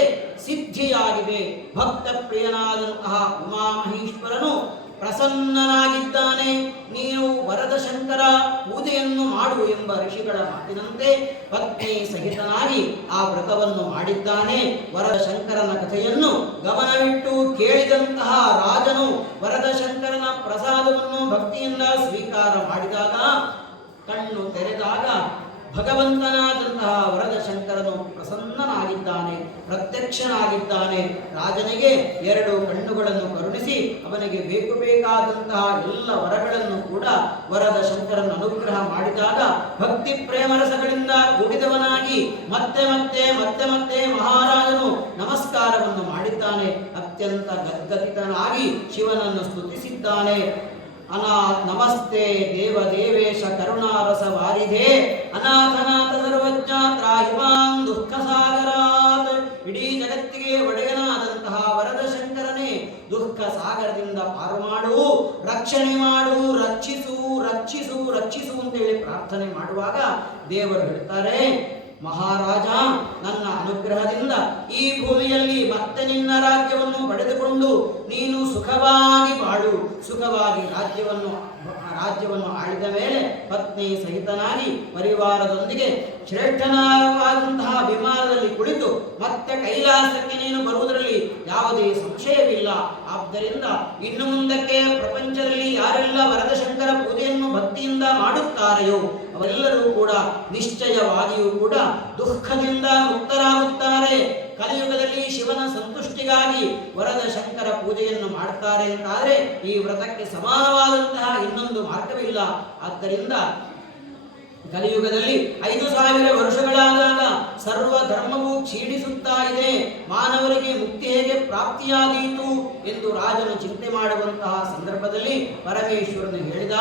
ಸಿದ್ಧಿಯಾಗಿದೆ. ಭಕ್ತ ಪ್ರಿಯನಾದಂತಹ ಉಮಾಮಹೇಶ್ವರನು ಪ್ರಸನ್ನನಾಗಿದ್ದಾನೆ. ನೀನು ವರದ ಶಂಕರ ಪೂಜೆಯನ್ನು ಮಾಡು ಎಂಬ ಋಷಿಗಳ ಮಾತಿನಂತೆ ಪತ್ನಿ ಸಹಿತನಾಗಿ ಆ ವ್ರತವನ್ನು ಮಾಡಿದ್ದಾನೆ. ವರದ ಶಂಕರನ ಕಥೆಯನ್ನು ಗಮನವಿಟ್ಟು ಕೇಳಿದಂತಹ ರಾಜನು ವರದ ಶಂಕರನ ಪ್ರಸಾದವನ್ನು ಭಕ್ತಿಯಿಂದ ಸ್ವೀಕಾರ ಮಾಡಿದಾಗ, ಕಣ್ಣು ತೆರೆದಾಗ ಭಗವಂತನಾದಂತಹ ವರದ ಶಂಕರನು ಪ್ರಸನ್ನನಾಗಿದ್ದಾನೆ, ಪ್ರತ್ಯಕ್ಷನಾಗಿದ್ದಾನೆ. ರಾಜನಿಗೆ 2 ಕಣ್ಣುಗಳನ್ನು ಕರುಣಿಸಿ ಅವನಿಗೆ ಬೇಕಾದಂತಹ ಎಲ್ಲ ವರಗಳನ್ನು ಕೂಡ ವರದ ಶಂಕರನ ಅನುಗ್ರಹ ಮಾಡಿದಾಗ ಭಕ್ತಿ ಪ್ರೇಮರಸಗಳಿಂದ ಕೂಡಿದವನಾಗಿ ಮತ್ತೆ ಮತ್ತೆ ಮತ್ತೆ ಮತ್ತೆ ಮಹಾರಾಜನು ನಮಸ್ಕಾರವನ್ನು ಮಾಡಿದ್ದಾನೆ. ಅತ್ಯಂತ ಗದ್ಗದಿತನಾಗಿ ಶಿವನನ್ನು ಸ್ತುತಿಸಿದ್ದಾನೆ. ನಮಸ್ತೆ ದೇವ ದೇವೇಶ ಕರುಣಾರಸ ವಾರಿಧೇ ಅನಾಥನಾಥ ಸರ್ವಜ್ಞ ತ್ರಾಹಿಮಾಂ ದುಃಖ ಸಾಗರಾತ್. ಇಡೀ ಜಗತ್ತಿಗೆ ಒಡೆಯನಾದಂತಹ ವರದ ಶಂಕರನೇ, ದುಃಖ ಸಾಗರದಿಂದ ಪಾರು ಮಾಡು, ರಕ್ಷಣೆ ಮಾಡು, ರಕ್ಷಿಸು ರಕ್ಷಿಸು ರಕ್ಷಿಸು ಅಂತೇಳಿ ಪ್ರಾರ್ಥನೆ ಮಾಡುವಾಗ ದೇವರು ಹೇಳ್ತಾರೆ, ಮಹಾರಾಜ, ನನ್ನ ಅನುಗ್ರಹದಿಂದ ಈ ಭೂಮಿಯಲ್ಲಿ ಮತ್ತೆ ನಿನ್ನ ರಾಜ್ಯವನ್ನು ಪಡೆದುಕೊಂಡು ನೀನು ಸುಖವಾಗಿ ಬಾಳು. ಸುಖವಾಗಿ ರಾಜ್ಯವನ್ನು ಆಳಿದ ಮೇಲೆ ಪತ್ನಿ ಸಹಿತನಾಗಿ ಪರಿವಾರದೊಂದಿಗೆ ಶ್ರೇಷ್ಠನಾದಂತಹ ವಿಮಾನದಲ್ಲಿ ಕುಳಿತು ಮತ್ತೆ ಕೈಲಾಸಕ್ಕೆ ನೀನು ಬರುವುದರಲ್ಲಿ ಯಾವುದೇ ಸಂಶಯವಿಲ್ಲ. ಆದ್ದರಿಂದ ಇನ್ನು ಮುಂದಕ್ಕೆ ಪ್ರಪಂಚದಲ್ಲಿ ಯಾರೆಲ್ಲ ವರದ ಶಂಕರ ಪೂಜೆಯನ್ನು ಭಕ್ತಿಯಿಂದ ಮಾಡುತ್ತಾರೆಯೋ ಅವರೆಲ್ಲರೂ ಕೂಡ ನಿಶ್ಚಯವಾಗಿಯೂ ಕೂಡ ದುಃಖದಿಂದ ಮುಕ್ತರಾಗುತ್ತಾರೆ. ಕಲಿಯುಗದಲ್ಲಿ ಶಿವನ ಸಂತುಷ್ಟಿಗಾಗಿ ವರದ ಶಂಕರ ಪೂಜೆಯನ್ನು ಮಾಡ್ತಾರೆ ಅಂತಾದರೆ ಈ ವ್ರತಕ್ಕೆ ಸಮಾನವಾದಂತಹ ಇನ್ನೊಂದು ಮಾರ್ಗವಿಲ್ಲ. ಆದ್ದರಿಂದ ಕಲಿಯುಗದಲ್ಲಿ 5000 ವರ್ಷಗಳಾದಾಗ ಸರ್ವ ಧರ್ಮವೂ ಕ್ಷೀಣಿಸುತ್ತಾ ಇದೆ. ಮಾನವರಿಗೆ ಮುಕ್ತಿ ಹೇಗೆ ಪ್ರಾಪ್ತಿಯಾದೀತು ಎಂದು ರಾಜನು ಚಿಂತೆ ಮಾಡುವಂತಹ ಸಂದರ್ಭದಲ್ಲಿ ಪರಮೇಶ್ವರನು ಹೇಳಿದ,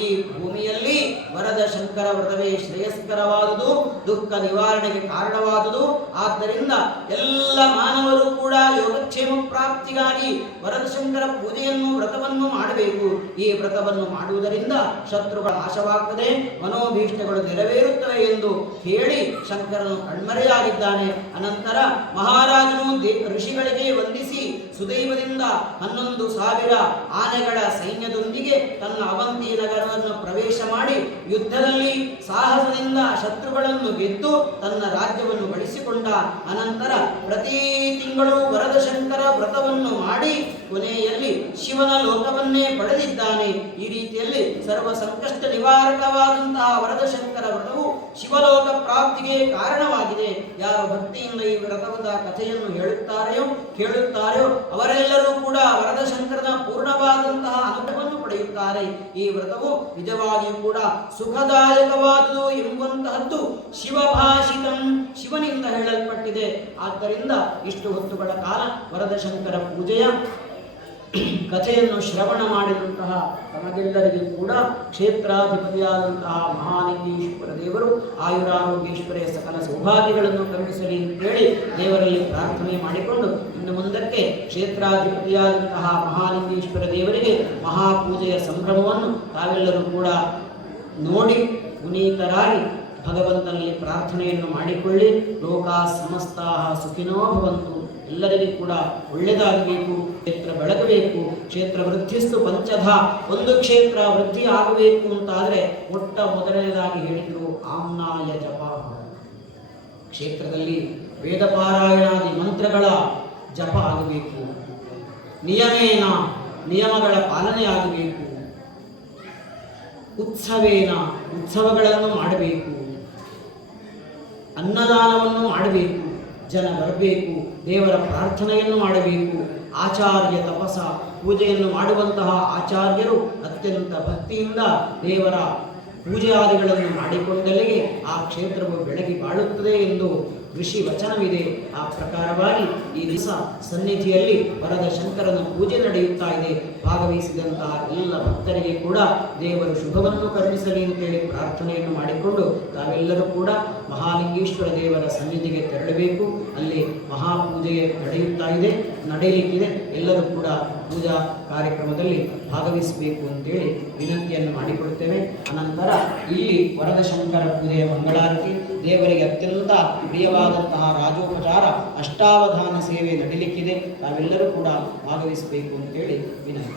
ಈ ಭೂಮಿಯಲ್ಲಿ ವರದ ಶಂಕರ ವ್ರತವೇ ಶ್ರೇಯಸ್ಕರವಾದುದು, ದುಃಖ ನಿವಾರಣೆಗೆ ಕಾರಣವಾದುದು. ಆದ್ದರಿಂದ ಎಲ್ಲ ಮಾನವರು ಕೂಡ ಯೋಗಕ್ಷೇಮ ಪ್ರಾಪ್ತಿಗಾಗಿ ವರದ ಶಂಕರ ಪೂಜೆಯನ್ನು ವ್ರತವನ್ನು ಮಾಡಬೇಕು. ಈ ವ್ರತವನ್ನು ಮಾಡುವುದರಿಂದ ಶತ್ರುಗಳ ನಾಶವಾಗುತ್ತದೆ, ಮನೋಭೀಷ್ಟಗಳು ನೆರವೇರುತ್ತವೆ ಎಂದು ಹೇಳಿ ಶಂಕರನು ಕಣ್ಮರೆಯಾಗಿದ್ದಾನೆ. ಅನಂತರ ಮಹಾರಾಜನು ಋಷಿಗಳಿಗೆ ವಂದಿಸಿ ಸುದೈವದಿಂದ 11,000 ಆನೆಗಳ ಸೈನ್ಯದೊಂದಿಗೆ ತನ್ನ ಅವಂತಿ ನಗರವನ್ನು ಪ್ರವೇಶ ಮಾಡಿ ಯುದ್ಧದಲ್ಲಿ ಸಾಹಸದಿಂದ ಶತ್ರುಗಳನ್ನು ಗೆದ್ದು ತನ್ನ ರಾಜ್ಯವನ್ನು ಗಳಿಸಿಕೊಂಡ. ಅನಂತರ ಪ್ರತಿ ತಿಂಗಳು ವರದ ಶಂಕರ ವ್ರತವನ್ನು ಮಾಡಿ ಕೊನೆಯಲ್ಲಿ ಶಿವನ ಲೋಕವನ್ನೇ ಪಡೆದಿದ್ದಾನೆ. ಈ ರೀತಿಯಲ್ಲಿ ಸರ್ವ ಸಂಕಷ್ಟ ನಿವಾರಕವಾದಂತಹ ವರದ ಶಂಕರ ವ್ರತವು ಶಿವಲೋಕ ಪ್ರಾಪ್ತಿಗೆ ಕಾರಣವಾಗಿದೆ. ಯಾರು ಭಕ್ತಿಯಿಂದ ಈ ವ್ರತದ ಕಥೆಯನ್ನು ಕೇಳುತ್ತಾರೆಯೋ ಅವರೆಲ್ಲರೂ ಕೂಡ ವರದ ಶಂಕರನ ಪೂರ್ಣವಾದಂತಹ ಅನುಭವವನ್ನು ಪಡೆಯುತ್ತಾರೆ. ಈ ವ್ರತವು ನಿಜವಾಗಿಯೂ ಕೂಡ ಸುಖದಾಯಕವಾದುದು ಎಂಬಂತಹದ್ದು ಶಿವಭಾಷಿತಂ, ಶಿವನಿಂದ ಹೇಳಲ್ಪಟ್ಟಿದೆ. ಆದ್ದರಿಂದ ಇಷ್ಟು ಹೊತ್ತುಗಳ ಕಾಲ ವರದ ಶಂಕರ ಪೂಜೆಯ ಕಥೆಯನ್ನು ಶ್ರವಣ ಮಾಡಿದಂತಹ ತಮಗೆಲ್ಲರಿಗೂ ಕೂಡ ಕ್ಷೇತ್ರಾಧಿಪತಿಯಾದಂತಹ ಮಹಾಲಿಂಗೇಶ್ವರ ದೇವರು ಆಯುರಾರೋಗ್ಯೇಶ್ವರಿಯ ಸಕಲ ಸೌಭಾಗ್ಯಗಳನ್ನು ಕರುಣಿಸಲಿ ಅಂತೇಳಿ ದೇವರಲ್ಲಿ ಪ್ರಾರ್ಥನೆ ಮಾಡಿಕೊಂಡು ಇನ್ನು ಮುಂದಕ್ಕೆ ಕ್ಷೇತ್ರಾಧಿಪತಿಯಾದಂತಹ ಮಹಾಲಿಂಗೇಶ್ವರ ದೇವರಿಗೆ ಮಹಾಪೂಜೆಯ ಸಂಭ್ರಮವನ್ನು ತಾವೆಲ್ಲರೂ ಕೂಡ ನೋಡಿ ಪುನೀತರಾಗಿ ಭಗವಂತನಲ್ಲಿ ಪ್ರಾರ್ಥನೆಯನ್ನು ಮಾಡಿಕೊಳ್ಳಿ. ಲೋಕಾ ಸಮಸ್ತಾಃ ಸುಖಿನೋ ಭವಂತು. ಎಲ್ಲರಿಗೂ ಕೂಡ ಒಳ್ಳೆಯದಾಗಬೇಕು, ಕ್ಷೇತ್ರ ಬೆಳಗಬೇಕು. ಕ್ಷೇತ್ರ ವೃದ್ಧಿಸ್ತು ಪಂಚಧ, ಒಂದು ಕ್ಷೇತ್ರ ವೃದ್ಧಿ ಆಗಬೇಕು ಅಂತಾದರೆ ಮೊದಲನೇದಾಗಿ ಹೇಳಿದರು ಆಮ್ನಾಯ ಜಪ. ಕ್ಷೇತ್ರದಲ್ಲಿ ವೇದಪಾರಾಯಣಾದಿ ಮಂತ್ರಗಳ ಜಪ ಆಗಬೇಕು, ನಿಯಮಗಳ ಪಾಲನೆ ಆಗಬೇಕು, ಉತ್ಸವಗಳನ್ನು ಮಾಡಬೇಕು, ಅನ್ನದಾನವನ್ನು ಮಾಡಬೇಕು, ಜನ ಬರಬೇಕು, ದೇವರ ಪ್ರಾರ್ಥನೆಯನ್ನು ಮಾಡಬೇಕು. ಆಚಾರ್ಯ ತಪಸ ಪೂಜೆಯನ್ನು ಮಾಡುವಂತಹ ಆಚಾರ್ಯರು ಅತ್ಯಂತ ಭಕ್ತಿಯಿಂದ ದೇವರ ಪೂಜಾದಿಗಳನ್ನು ಮಾಡಿಕೊಂಡಲ್ಲಿಗೆ ಆ ಕ್ಷೇತ್ರವು ಬೆಳಗಿ ಬಾಳುತ್ತದೆ ಎಂದು ಋಷಿ ವಚನವಿದೆ. ಆ ಪ್ರಕಾರವಾಗಿ ಈ ದಿವಸ ಸನ್ನಿಧಿಯಲ್ಲಿ ವರದ ಶಂಕರನ ಪೂಜೆ ನಡೆಯುತ್ತಾ ಇದೆ. ಭಾಗವಹಿಸಿದಂತಹ ಎಲ್ಲ ಭಕ್ತರಿಗೆ ಕೂಡ ದೇವರು ಶುಭವನ್ನು ಕರುಣಿಸಲಿ ಅಂತೇಳಿ ಪ್ರಾರ್ಥನೆಯನ್ನು ಮಾಡಿಕೊಂಡು ತಾವೆಲ್ಲರೂ ಕೂಡ ಮಹಾಲಿಂಗೇಶ್ವರ ದೇವರ ಸನ್ನಿಧಿಗೆ ತೆರಳಬೇಕು. ಅಲ್ಲಿ ಮಹಾಪೂಜೆ ನಡೆಯಲಿಕ್ಕಿದೆ. ಎಲ್ಲರೂ ಕೂಡ ಪೂಜಾ ಕಾರ್ಯಕ್ರಮದಲ್ಲಿ ಭಾಗವಹಿಸಬೇಕು ಅಂತೇಳಿ ವಿನಂತಿಯನ್ನು ಮಾಡಿಕೊಡುತ್ತೇವೆ. ಅನಂತರ ಇಲ್ಲಿ ವರದ ಶಂಕರ ಪೂಜೆಯ ಮಂಗಳಾರತಿ, ದೇವರಿಗೆ ಅತ್ಯಂತ ಪ್ರಿಯವಾದಂತಹ ರಾಜೋಪಚಾರ ಅಷ್ಟಾವಧಾನ ಸೇವೆ ನಡೀಲಿಕ್ಕಿದೆ. ತಾವೆಲ್ಲರೂ ಕೂಡ ಭಾಗವಹಿಸಬೇಕು ಅಂತೇಳಿ ವಿನಂತಿ.